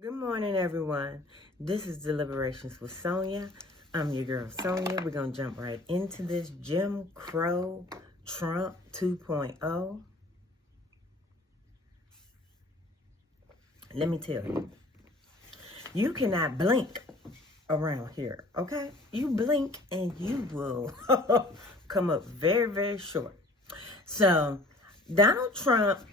Good morning, everyone. This is Deliberations with Sonia. I'm your girl, Sonia. We're going to jump right into this Jim Crow Trump 2.0. Let me tell you, you cannot blink around here, okay? You blink and you will come up very, very short. So, Donald Trump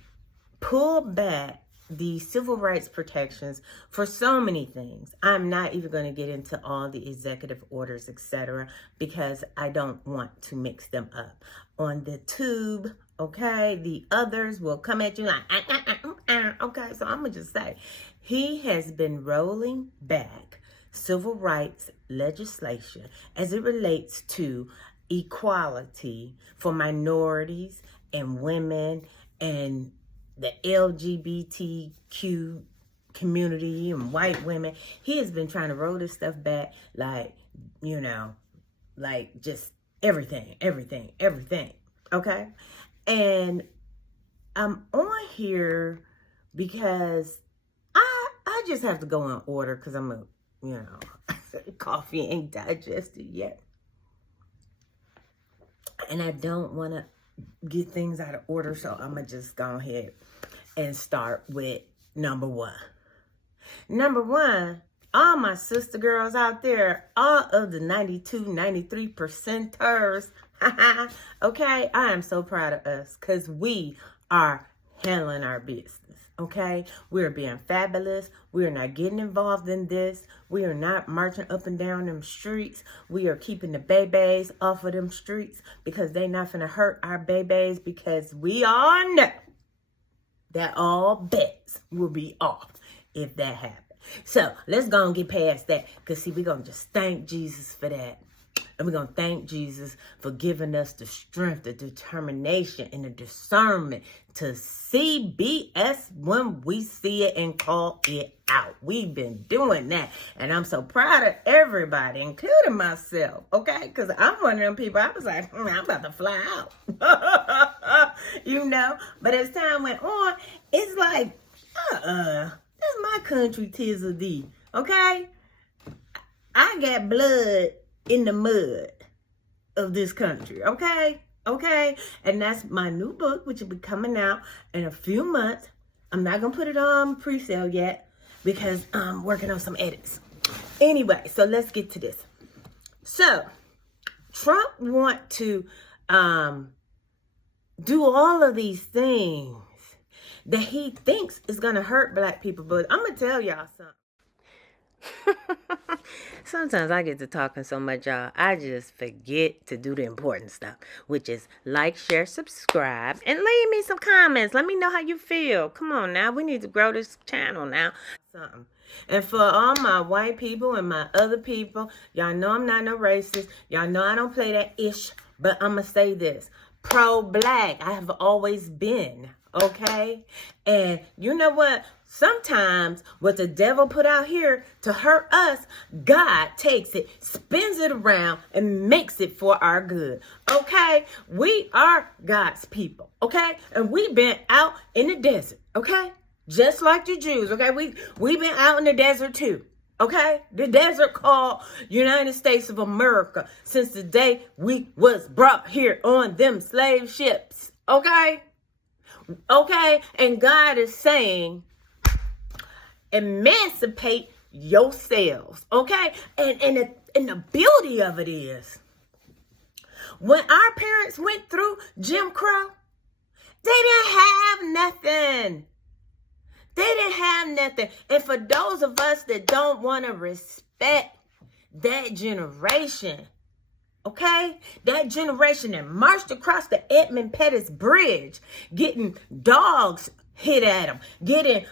pulled back the civil rights protections for so many things. I'm not even going to get into all the executive orders, etc., because I don't want to mix them up. On the tube, okay, the others will come at you like, okay, so I'm going to just say, he has been rolling back civil rights legislation as it relates to equality for minorities and women and the LGBTQ community and white women. He has been trying to roll this stuff back like, like just everything. Okay? And I'm on here because I just have to go in order because I'm coffee ain't digested yet. And I don't want to get things out of order, so I'm going to just go ahead and start with number one. Number one, all my sister girls out there, all of the 92, 93 percenters, okay, I am so proud of us because we are handling our business, okay? We're being fabulous. We are not getting involved in this. We are not marching up and down them streets. We are keeping the babies off of them streets because they not finna hurt our babies because we all know that all bets will be off if that happens. So let's go and get past that because, see, we're going to just thank Jesus for that. And we're going to thank Jesus for giving us the strength, the determination, and the discernment to see BS when we see it and call it out. We've been doing that. And I'm so proud of everybody, including myself, okay? Because I'm one of them people, I was like, I'm about to fly out. But as time went on, it's like, this is my country, 'tis of thee, okay? I got blood in the mud of this country, okay? And that's my new book, which will be coming out in a few months. I'm not going to put it on pre-sale yet because I'm working on some edits. Anyway, so let's get to this. So, Trump want to do all of these things that he thinks is going to hurt black people, but I'm going to tell y'all something. Sometimes I get to talking so much, y'all, I just forget to do the important stuff, which is like, share, subscribe, and leave me some comments. Let me know how you feel. Come on now, we need to grow this channel now. And for all my white people and my other people, y'all know I'm not no racist. Y'all know I don't play that ish, but I'm going to say this. Pro-black, I have always been, okay? And you know what? Sometimes what the devil put out here to hurt us, God takes it, spins it around, and makes it for our good. Okay? We are God's people. Okay? And we've been out in the desert. Okay? Just like the Jews. Okay? We've been out in the desert too. Okay? The desert called United States of America since the day we was brought here on them slave ships. Okay? Okay? And God is saying, emancipate yourselves, okay? And the beauty of it is, when our parents went through Jim Crow, they didn't have nothing. And for those of us that don't want to respect that generation, okay? That generation that marched across the Edmund Pettus Bridge, getting dogs hit at them, getting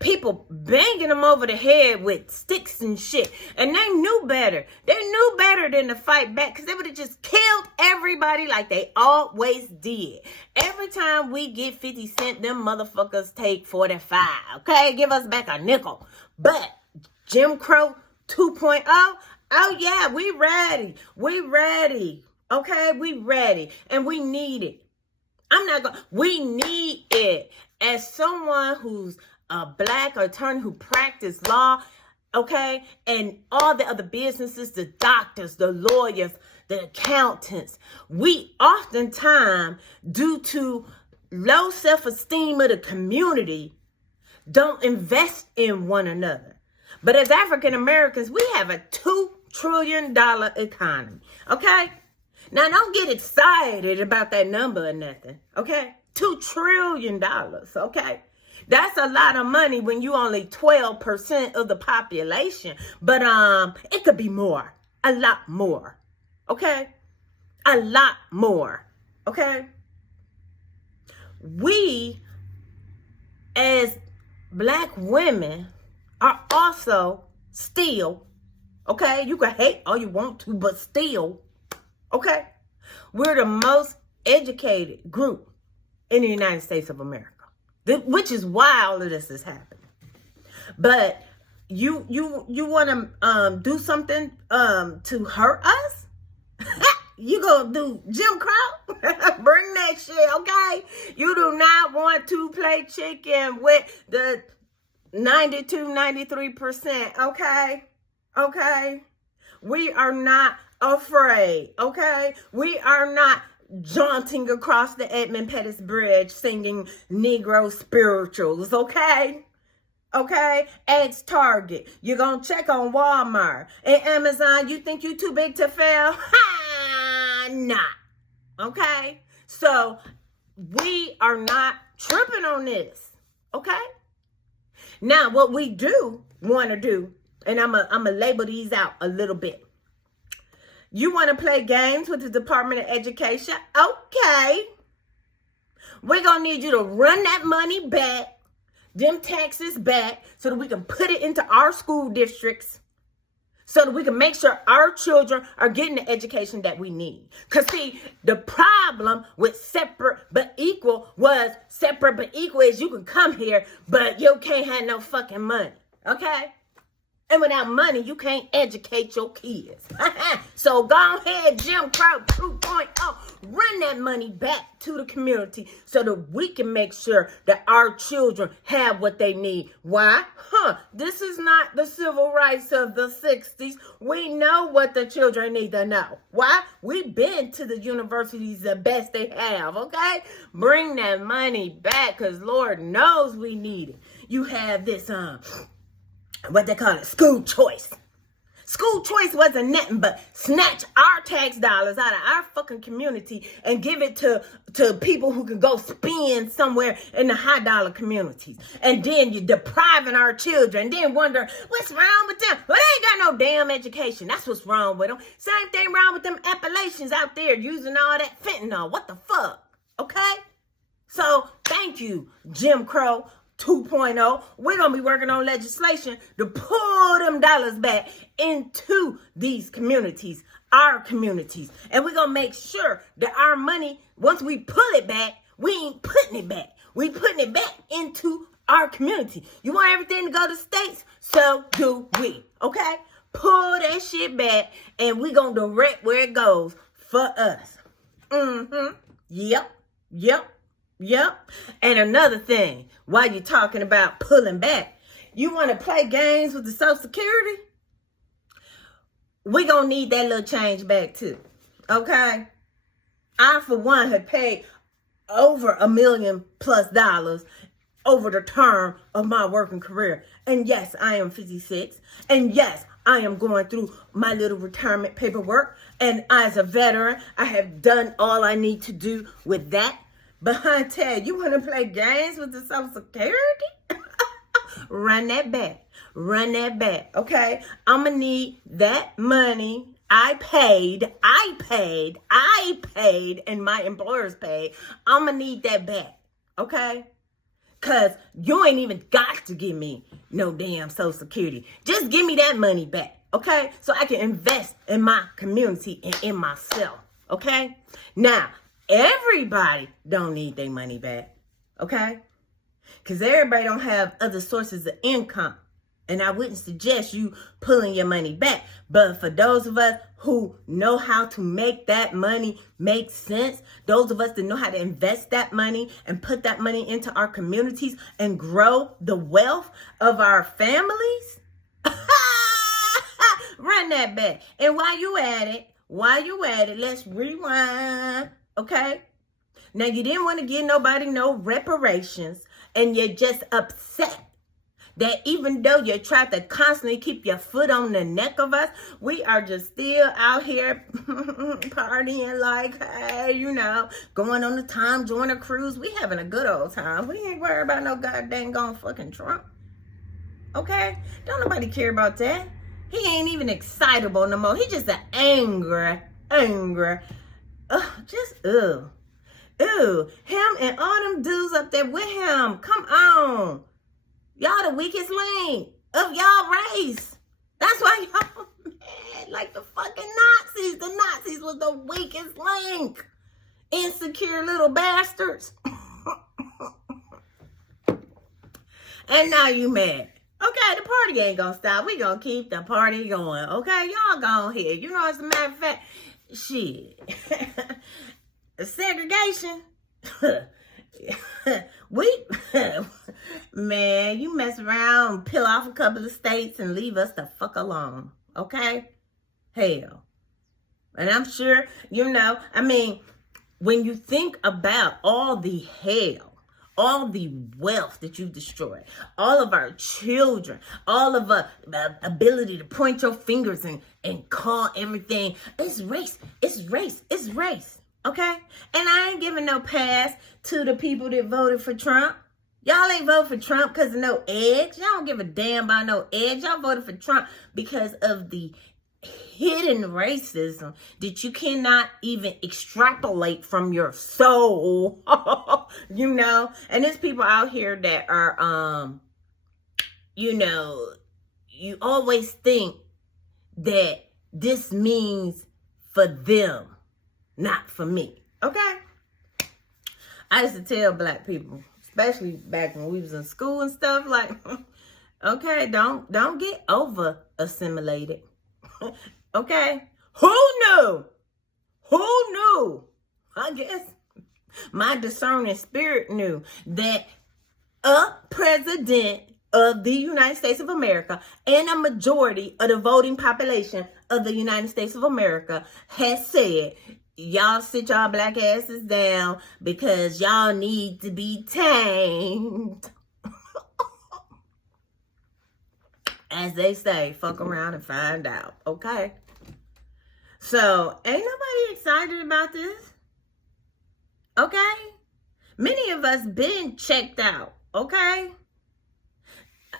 people banging them over the head with sticks and shit. And they knew better. They knew better than to fight back because they would have just killed everybody like they always did. Every time we get 50 cents, them motherfuckers take 45. Okay? Give us back a nickel. But Jim Crow 2.0, oh yeah, we ready. Okay? We ready. And we need it. We need it. As someone who's a black attorney who practiced law, okay, and all the other businesses, the doctors, the lawyers, the accountants, we oftentimes, due to low self-esteem of the community, don't invest in one another. But as African Americans, we have a $2 trillion economy, okay? Now, don't get excited about that number or nothing, okay? $2 trillion, okay? That's a lot of money when you only 12% of the population. But it could be more, a lot more, okay? A lot more, okay? We, as black women, are also still, okay? You can hate all you want to, but still, okay? We're the most educated group in the United States of America, which is why all of this is happening. But you want to do something to hurt us? You gonna do Jim Crow? Bring that shit, okay? You do not want to play chicken with the 92, 93%, okay? Okay? We are not afraid, okay? We are not jaunting across the Edmund Pettus Bridge singing Negro spirituals, okay? Okay? Ask Target. You're gonna check on Walmart and Amazon. You think you too big to fail? Not. Okay? So we are not tripping on this. Okay? Now, what we do want to do, and I'm gonna label these out a little bit. You want to play games with the Department of Education? Okay. We're going to need you to run that money back, them taxes back, so that we can put it into our school districts, so that we can make sure our children are getting the education that we need. Because, see, the problem with separate but equal was separate but equal is you can come here, but you can't have no fucking money. Okay? And without money, you can't educate your kids. So go ahead, Jim Crow 2.0. Run that money back to the community so that we can make sure that our children have what they need. Why? This is not the civil rights of the 60s. We know what the children need to know. Why? We've been to the universities the best they have, okay? Bring that money back, because Lord knows we need it. You have this, what they call it, school choice. School choice wasn't nothing but snatch our tax dollars out of our fucking community and give it to people who can go spend somewhere in the high dollar communities. And then you're depriving our children and then wonder, what's wrong with them? Well, they ain't got no damn education. That's what's wrong with them. Same thing wrong with them Appalachians out there using all that fentanyl. What the fuck? Okay? So, thank you, Jim Crow 2.0. We're going to be working on legislation to pull them dollars back into these communities, our communities. And we're going to make sure that our money, once we pull it back, we ain't putting it back. We putting it back into our community. You want everything to go to states? So do we. Okay? Pull that shit back and we're going to direct where it goes for us. Yep. And another thing, while you're talking about pulling back, you want to play games with the Social Security? We're going to need that little change back too. Okay? I, for one, have paid over $1 million+ over the term of my working career. And yes, I am 56. And yes, I am going through my little retirement paperwork. And as a veteran, I have done all I need to do with that. But Hunter, you want to play games with the Social Security? Run that back. Okay? I'm going to need that money I paid, and my employers paid. I'm going to need that back. Okay? Because you ain't even got to give me no damn Social Security. Just give me that money back. Okay? So I can invest in my community and in myself. Okay? Now, everybody don't need their money back, okay? Because everybody don't have other sources of income, And I wouldn't suggest you pulling your money back. But for those of us who know how to make that money make sense, those of us that know how to invest that money and put that money into our communities and grow the wealth of our families, run that back. And while you at it, let's rewind, okay? Now, you didn't want to give nobody no reparations, and you're just upset that even though you try to constantly keep your foot on the neck of us, we are just still out here partying like, hey, you know, going on the Tom Joyner cruise. We having a good old time. We ain't worried about no goddamn gone fucking Trump. Okay? Don't nobody care about that. He ain't even excitable no more. He just an angry. Ew. Him and all them dudes up there with him. Come on. Y'all the weakest link of y'all race. That's why y'all mad like the fucking Nazis. The Nazis was the weakest link. Insecure little bastards. And now you mad. Okay, the party ain't gonna stop. We gonna keep the party going. Okay, y'all go ahead. You know, as a matter of fact, shit. Segregation. Man, you mess around, peel off a couple of states and leave us the fuck alone. Okay? Hell. And I'm sure, you know, I mean, when you think about all the hell, all the wealth that you've destroyed, all of our children, all of our ability to point your fingers and call everything, it's race. Okay? And I ain't giving no pass to the people that voted for Trump. Y'all ain't vote for Trump because of no eggs. Y'all don't give a damn about no eggs. Y'all voted for Trump because of the hidden racism that you cannot even extrapolate from your soul. You know? And there's people out here that are, you know, you always think that this means for them, not for me. Okay? I used to tell black people, especially back when we was in school and stuff, like, okay, don't get over assimilated. Okay? Who knew? I guess my discerning spirit knew that a president of the United States of America and a majority of the voting population of the United States of America has said, y'all sit y'all black asses down because y'all need to be tamed. As they say, fuck around and find out, okay? So, ain't nobody excited about this, okay? Many of us been checked out, okay?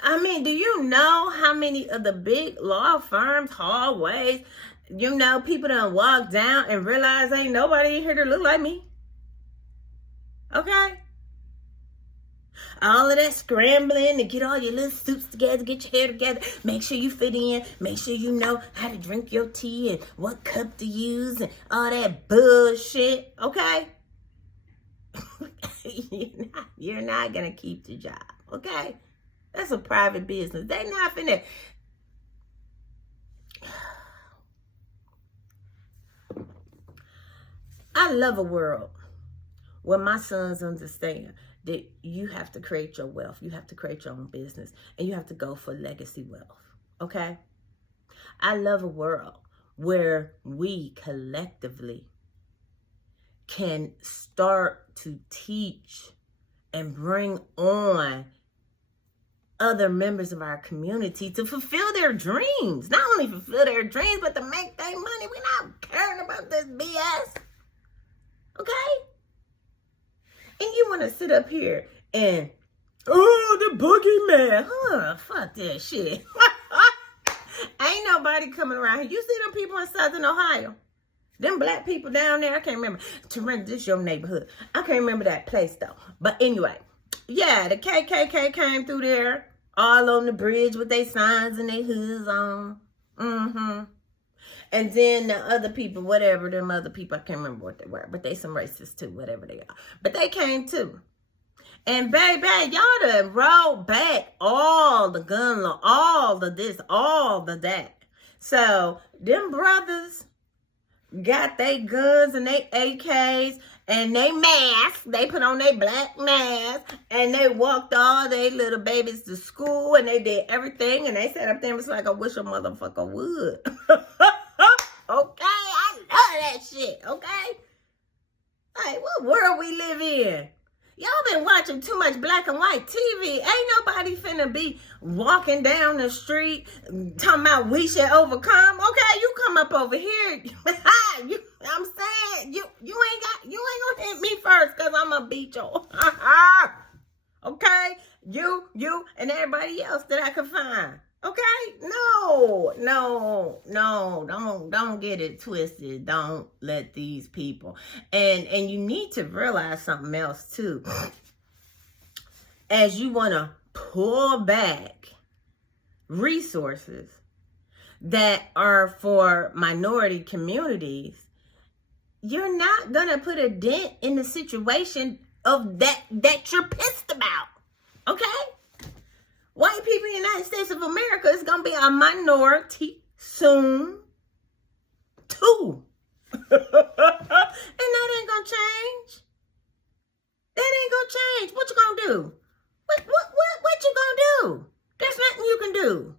I mean, do you know how many of the big law firms, hallways, you know, people done walk down and realize ain't nobody in here that look like me? Okay? All of that scrambling to get all your little suits together, get your hair together, make sure you fit in, make sure you know how to drink your tea and what cup to use and all that bullshit, okay? You're not gonna keep the job, okay? That's a private business. They not finna. I love a world where my sons understand that you have to create your wealth. You have to create your own business. And you have to go for legacy wealth. Okay? I love a world where we collectively can start to teach and bring on other members of our community to fulfill their dreams. Not only fulfill their dreams, but to make their money. We're not caring about this BS. Okay? And you want to sit up here and, oh, the boogeyman. Huh, fuck that shit. Ain't nobody coming around here. You see them people in Southern Ohio? Them black people down there, I can't remember. This is your neighborhood. I can't remember that place, though. But anyway, yeah, the KKK came through there, all on the bridge with their signs and their hoods on. Mm-hmm. And then the other people, whatever, them other people, I can't remember what they were, but they some racists too, whatever they are. But they came too. And baby, y'all done rolled back all the gun law, all the this, all the that. So them brothers got their guns and they AKs and they masks. They put on their black mask and they walked all their little babies to school and they did everything. And they sat up there and was like, I wish a motherfucker would. Okay, I love that shit, okay? Like, what world we live in? Y'all been watching too much black and white TV. Ain't nobody finna be walking down the street talking about we should overcome. Okay, you come up over here. I'm saying you ain't gonna hit me first because I'm gonna beat you. Okay, you and everybody else that I can find. Okay, no, don't get it twisted. Don't let these people, and you need to realize something else too. As you want to pull back resources that are for minority communities, you're not gonna put a dent in the situation of that you're pissed about. Okay? White people in the United States of America is going to be a minority soon, too. And that ain't going to change. That ain't going to change. What you going to do? What you going to do? There's nothing you can do.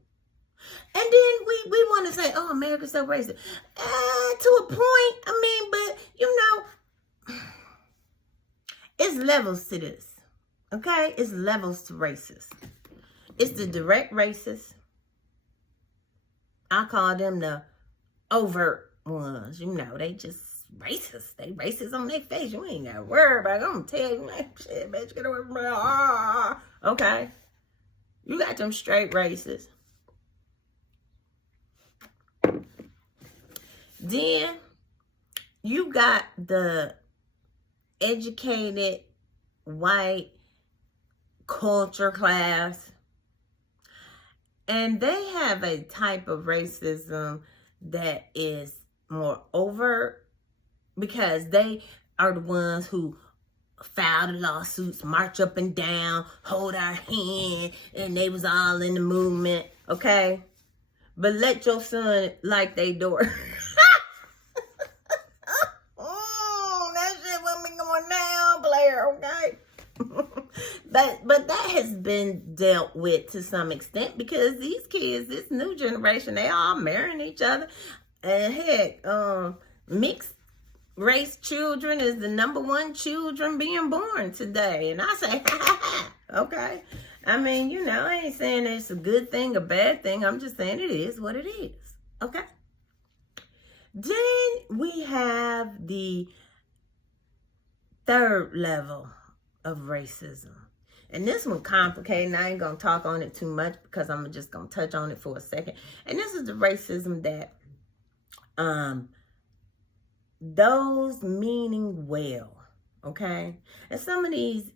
And then we want to say, oh, America's so racist. To a point, I mean, but, you know, it's levels to this. Okay? It's levels to racist. It's the direct racist. I call them the overt ones. You know, they just racist. They racist on their face. You ain't got to worry about it. I'm going to tell you, man, shit, bitch, get away from me. Okay. You got them straight racists. Then you got the educated white culture class. And they have a type of racism that is more overt because they are the ones who file the lawsuits, march up and down, hold our hand, and they was all in the movement, okay? But let your son like they door. That shit won't be going down, player, okay? But that has been dealt with to some extent because these kids, this new generation, they all marrying each other. And heck, mixed race children is the #1 children being born today. And I say, okay. I mean, you know, I ain't saying it's a good thing, a bad thing. I'm just saying it is what it is. Okay. Then we have the third level of racism. And this one complicated. I ain't going to talk on it too much because I'm just going to touch on it for a second. And this is the racism that those meaning well, okay? And some of these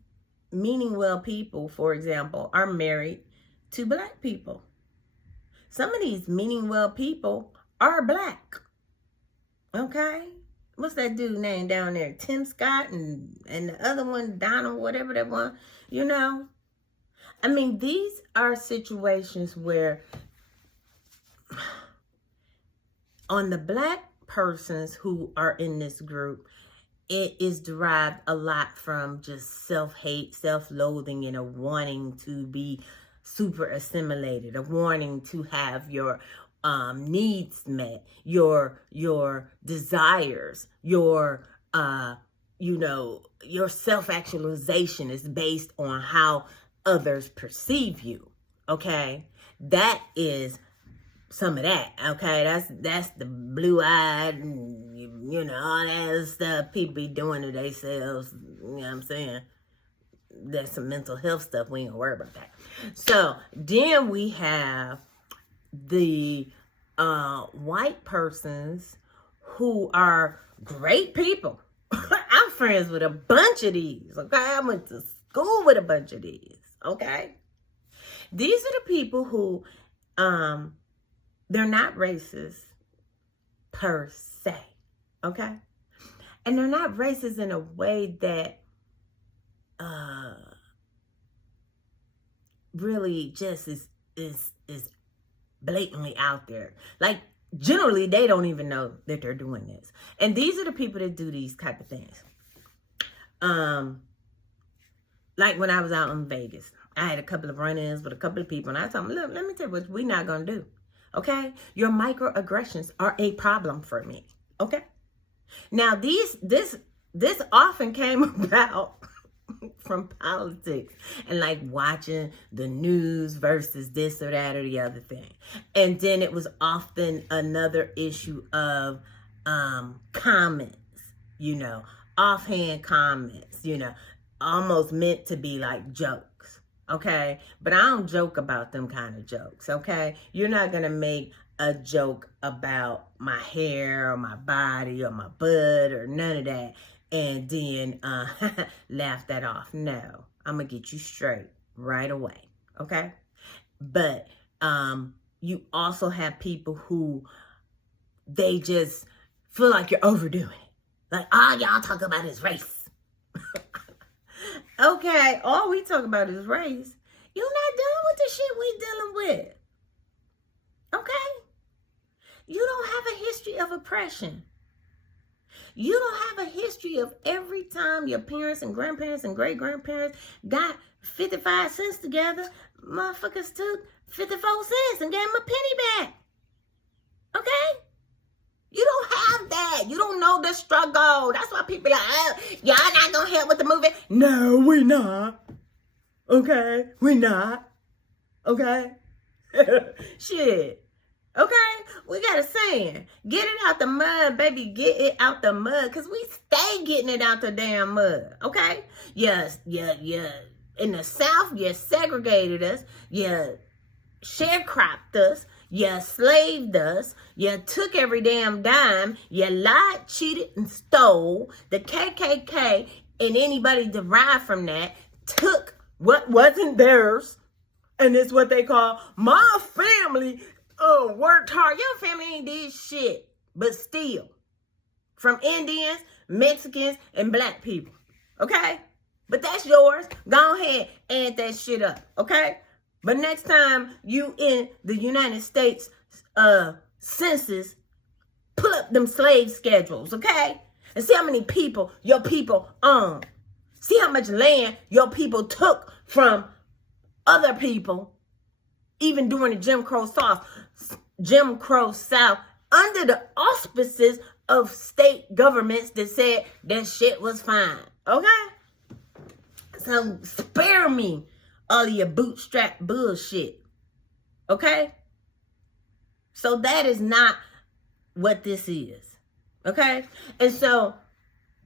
meaning well people, for example, are married to black people. Some of these meaning well people are black, okay? What's that dude name down there? Tim Scott and the other one, Donald, whatever that one, you know? I mean, these are situations where on the black persons who are in this group, it is derived a lot from just self-hate, self-loathing, and a wanting to be super assimilated, a wanting to have your needs met, your desires, your your self-actualization is based on how others perceive you. Okay, that is some of that. Okay, that's the blue-eyed and you know all that stuff people be doing to themselves. You know what I'm saying? There's some mental health stuff. We ain't gonna worry about that. So then we have the white persons who are great people. I'm friends with a bunch of these, okay? I went to school with a bunch of these, okay? These are the people who, they're not racist per se, okay? And they're not racist in a way that really just is blatantly out there. Like, generally, they don't even know that they're doing this. And these are the people that do these type of things. Like when I was out in Vegas, I had a couple of run-ins with a couple of people, and I told them, look, let me tell you what we're not going to do. Okay? Your microaggressions are a problem for me. Okay? Now, this often came about from politics and like watching the news versus this or that or the other thing. And then it was often another issue of comments, offhand comments, almost meant to be like jokes, okay? But I don't joke about them kind of jokes, okay? You're not going to make a joke about my hair or my body or my butt or none of that and then laugh that off. No, I'm going to get you straight right away, okay? But you also have people who they just feel like you're overdoing it. Like, all y'all talk about is race. Okay, all we talk about is race. You're not dealing with the shit we dealing with. Okay? You don't have a history of oppression. You don't have a history of every time your parents and grandparents and great-grandparents got 55 cents together, motherfuckers took 54 cents and gave them a penny back. Okay? You don't have that. You don't know the struggle. That's why people are like, oh, y'all not going to help with the movement. No, we're not. Okay? We're not. Okay? Shit. Okay? We got a saying. Get it out the mud, baby. Get it out the mud. Because we stay getting it out the damn mud. Okay? Yes. In the South, you segregated us. You sharecropped us. You slaved us. You took every damn dime. You lied, cheated, and stole. The KKK and anybody derived from that took what wasn't theirs. And it's what they call, my family worked hard. Your family ain't did shit. But still. From Indians, Mexicans, and black people. Okay? But that's yours. Go ahead, add that shit up. Okay? But next time you in the United States census, pull up them slave schedules, okay? And see how many people your people own. See how much land your people took from other people, even during the Jim Crow South, under the auspices of state governments that said that shit was fine, okay? So spare me all of your bootstrap bullshit. Okay? So that is not what this is. Okay? And so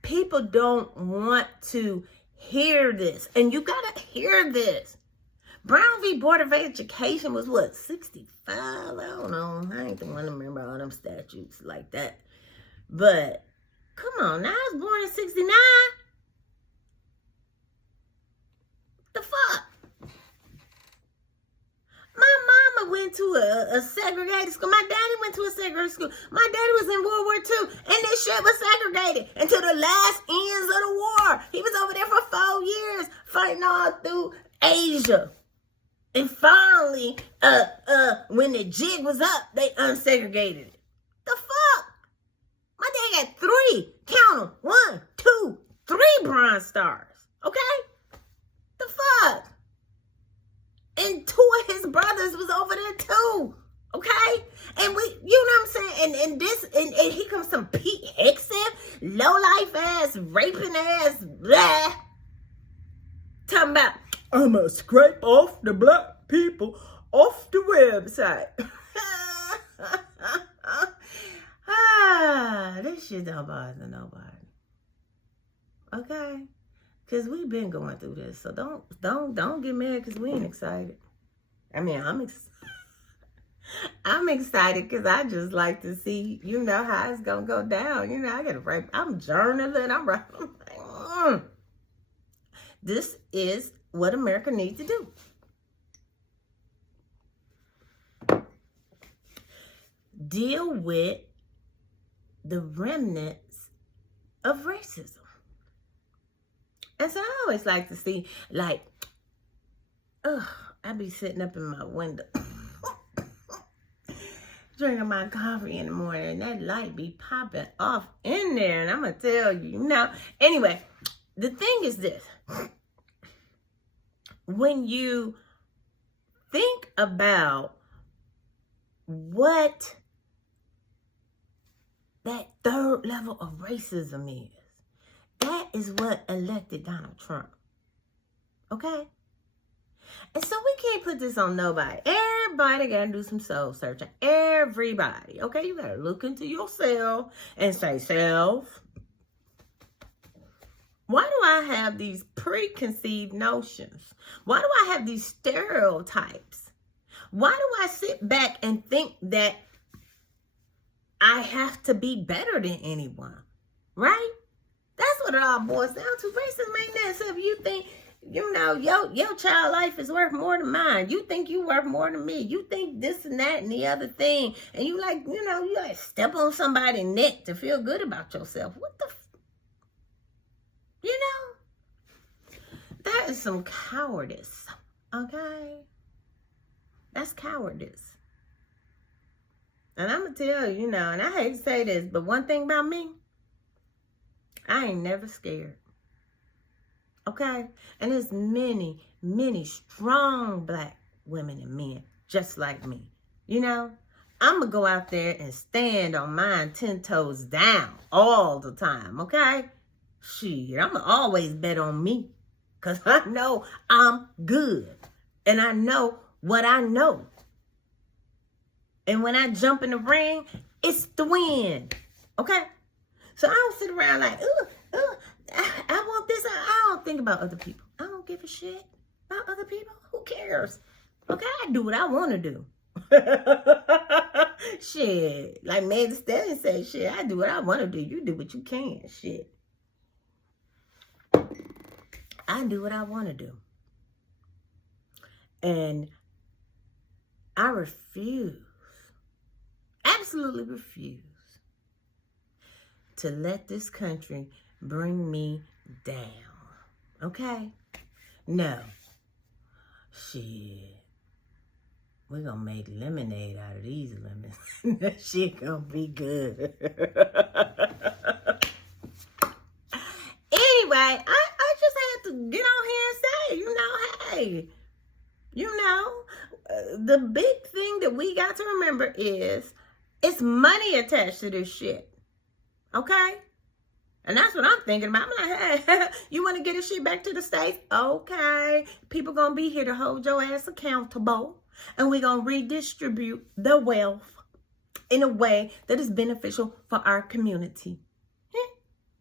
people don't want to hear this. And you gotta hear this. Brown v. Board of Education was what, 65? I don't know. I ain't the one to remember all them statutes like that. But come on, now I was born in 69. The fuck? My mama went to a segregated school. My daddy went to a segregated school. My daddy was in World War II, and this shit was segregated until the last ends of the war. He was over there for 4 years, fighting all through Asia. And finally, when the jig was up, they unsegregated it. The fuck? My dad got 3, count them, 1, 2, 3 Bronze Stars. Okay? The fuck? And 2 of his brothers was over there too. Okay? And we, you know what I'm saying? And he comes some Pete Hickson, low-life ass, raping ass, blah. Talking about, I'm gonna scrape off the black people off the website. This shit don't bother nobody. Okay? Because we've been going through this. So don't get mad because we ain't excited. I mean, I'm excited because I just like to see, how it's going to go down. I got to write. I'm journaling. I'm writing. I'm like, This is what America needs to do. Deal with the remnants of racism. And so I always like to see, I I be sitting up in my window, drinking my coffee in the morning, and that light be popping off in there, and I'm gonna tell you, Anyway, the thing is this. When you think about what that third level of racism is, that is what elected Donald Trump. Okay? And so we can't put this on nobody. Everybody got to do some soul searching. Everybody. Okay? You got to look into yourself and say, self, why do I have these preconceived notions? Why do I have these stereotypes? Why do I sit back and think that I have to be better than anyone? Right? That's what it all boils down to. Racism ain't that simple. You think, your child life is worth more than mine. You think you worth more than me. You think this and that and the other thing. And you like step on somebody's neck to feel good about yourself. What the that is some cowardice, okay? That's cowardice. And I'm going to tell you, and I hate to say this, but one thing about me, I ain't never scared, okay? And there's many, many strong black women and men just like me, I'm going to go out there and stand on mine 10 toes down all the time, okay? Shit, I'm going to always bet on me. Because I know I'm good. And I know what I know. And when I jump in the ring, it's the win. Okay? So I don't sit around like, I want this. I don't think about other people. I don't give a shit about other people. Who cares? Okay? I do what I want to do. Shit. Like Meg Thee Stallion said, shit, I do what I want to do. You do what you can. Shit. I do what I want to do. And I refuse, absolutely refuse, to let this country bring me down. Okay? No. Shit. We're going to make lemonade out of these lemons. That shit going to be good. Anyway, I just had to get on here and say, hey, the big thing that we got to remember is it's money attached to this shit. Okay? And that's what I'm thinking about. I'm like, hey, you want to get this shit back to the States? Okay. People going to be here to hold your ass accountable. And we're going to redistribute the wealth in a way that is beneficial for our community.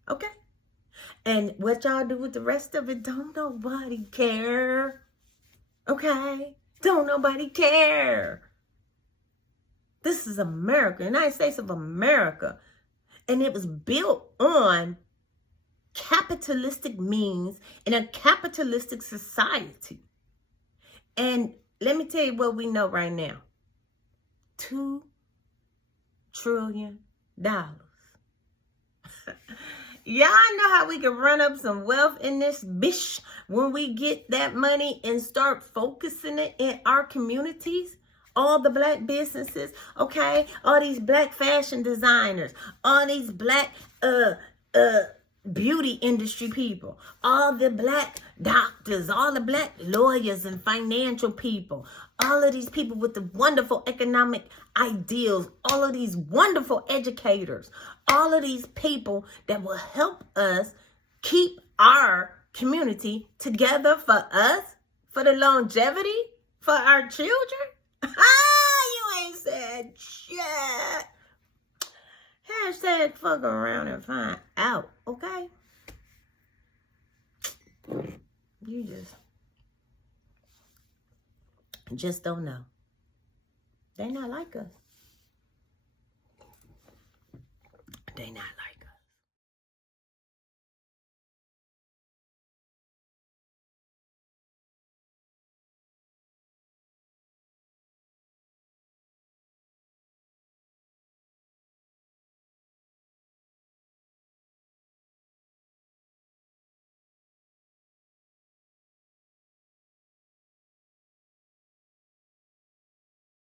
Okay? And what y'all do with the rest of it, don't nobody care. Okay? Don't nobody care. This is America, United States of America. And it was built on capitalistic means in a capitalistic society. And let me tell you what we know right now. $2 trillion. Y'all know how we can run up some wealth in this bitch when we get that money and start focusing it in our communities? All the black businesses, okay? All these black fashion designers, all these black beauty industry people, all the black doctors, all the black lawyers and financial people, all of these people with the wonderful economic ideals, all of these wonderful educators, all of these people that will help us keep our community together for us, for the longevity, for our children. You ain't said shit. Hashtag fuck around and find out, okay? You just don't know. They not like us. They not like